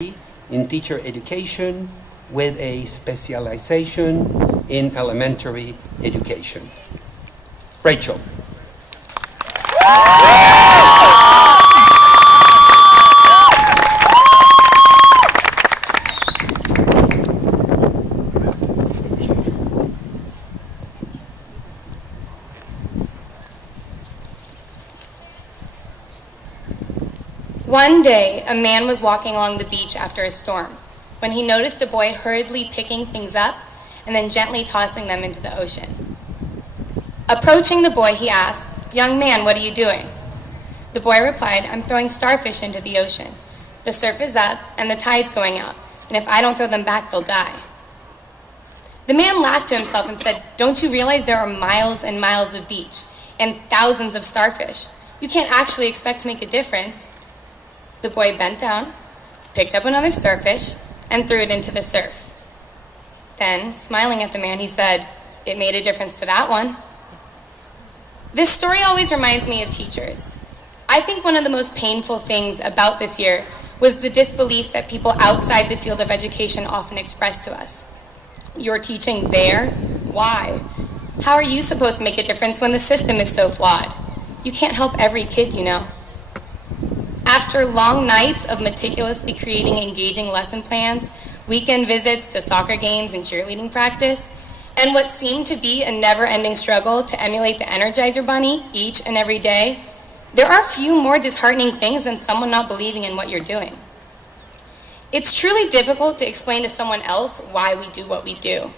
in teacher education with a specialization in elementary education. Rachel. One day, a man was walking along the beach after a storm when he noticed a boy hurriedly picking things up and then gently tossing them into the ocean. Approaching the boy, he asked, "Young man, what are you doing?" The boy replied, "I'm throwing starfish into the ocean. The surf is up and the tide's going out, and if I don't throw them back, they'll die." The man laughed to himself and said, "Don't you realize there are miles and miles of beach and thousands of starfish? You can't actually expect to make a difference." The boy bent down, picked up another starfish, and threw it into the surf. Then, smiling at the man, he said, "It made a difference to that one." This story always reminds me of teachers. I think one of the most painful things about this year was the disbelief that people outside the field of education often express to us. "You're teaching there? Why? How are you supposed to make a difference when the system is so flawed? You can't help every kid, you know." After long nights of meticulously creating engaging lesson plans, weekend visits to soccer games and cheerleading practice, and what seemed to be a never-ending struggle to emulate the Energizer Bunny each and every day, there are few more disheartening things than someone not believing in what you're doing. It's truly difficult to explain to someone else why we do what we do.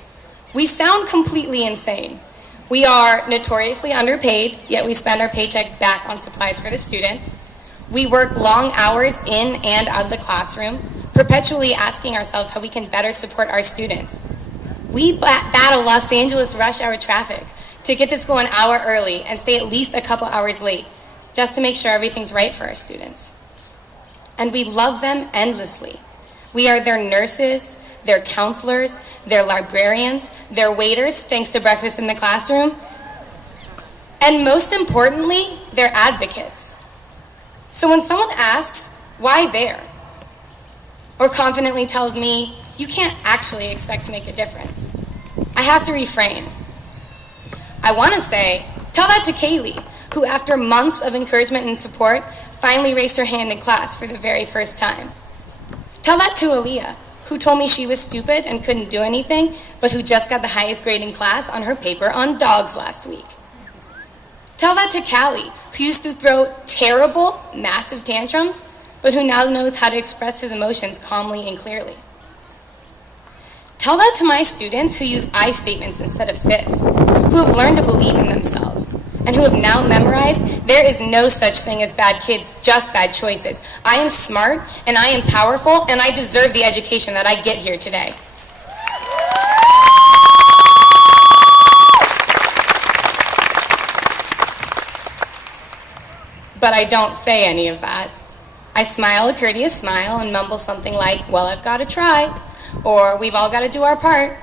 We sound completely insane. We are notoriously underpaid, yet we spend our paycheck back on supplies for the students. We work long hours in and out of the classroom, perpetually asking ourselves how we can better support our students. We battle Los Angeles rush hour traffic to get to school an hour early and stay at least a couple hours late, just to make sure everything's right for our students. And we love them endlessly. We are their nurses, their counselors, their librarians, their waiters, thanks to breakfast in the classroom, and most importantly, their advocates. So when someone asks, "Why there?" or confidently tells me, "You can't actually expect to make a difference," I have to refrain. I want to say, tell that to Kaylee, who after months of encouragement and support, finally raised her hand in class for the very first time. Tell that to Aaliyah, who told me she was stupid and couldn't do anything, but who just got the highest grade in class on her paper on dogs last week. Tell that to Callie, who used to throw terrible, massive tantrums, but who now knows how to express his emotions calmly and clearly. Tell that to my students who use I statements instead of fists, who have learned to believe in themselves, and who have now memorized, "There is no such thing as bad kids, just bad choices. I am smart, and I am powerful, and I deserve the education that I get here today." But I don't say any of that. I smile a courteous smile and mumble something like, "Well, I've got to try," or "We've all got to do our part."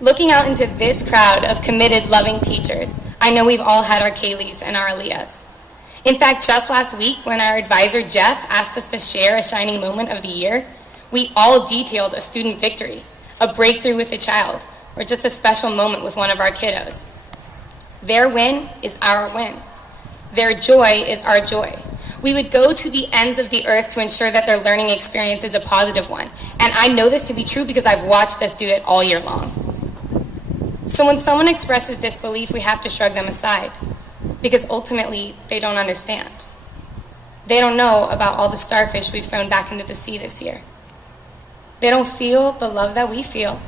Looking out into this crowd of committed, loving teachers, I know we've all had our Kayleys and our Aaliyahs. In fact, just last week, when our advisor, Jeff, asked us to share a shining moment of the year, we all detailed a student victory, a breakthrough with a child, or just a special moment with one of our kiddos. Their win is our win. Their joy is our joy. We would go to the ends of the earth to ensure that their learning experience is a positive one. And I know this to be true because I've watched us do it all year long. So when someone expresses disbelief, we have to shrug them aside, because ultimately they don't understand. They don't know about all the starfish we've thrown back into the sea this year. They don't feel the love that we feel.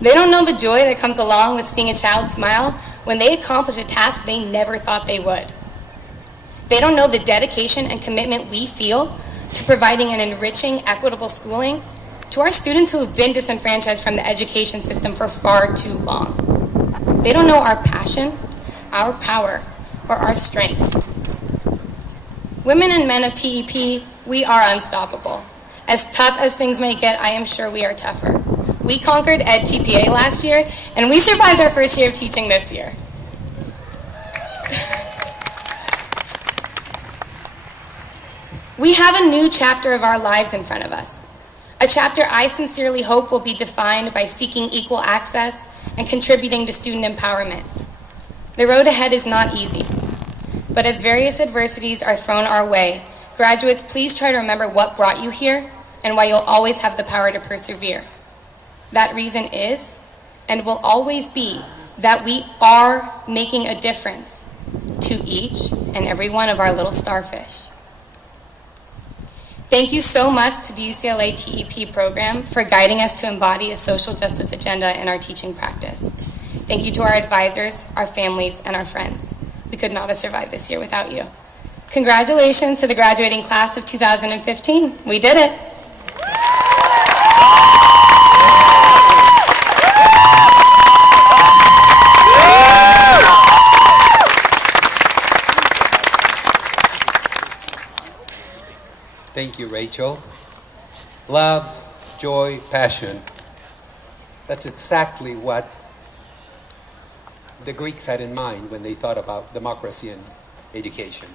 They don't know the joy that comes along with seeing a child smile when they accomplish a task they never thought they would. They don't know the dedication and commitment we feel to providing an enriching, equitable schooling to our students who have been disenfranchised from the education system for far too long. They don't know our passion, our power, or our strength. Women and men of TEP, we are unstoppable. As tough as things may get, I am sure we are tougher. We conquered Ed TPA last year, and we survived our first year of teaching this year. We have a new chapter of our lives in front of us. A chapter I sincerely hope will be defined by seeking equal access and contributing to student empowerment. The road ahead is not easy, but as various adversities are thrown our way, graduates, please try to remember what brought you here and why you'll always have the power to persevere. That reason is, and will always be, that we are making a difference to each and every one of our little starfish. Thank you so much to the UCLA TEP program for guiding us to embody a social justice agenda in our teaching practice. Thank you to our advisors, our families, and our friends. We could not have survived this year without you. Congratulations to the graduating class of 2015. We did it. Thank you, Rachel. Love, joy, passion. That's exactly what the Greeks had in mind when they thought about democracy and education.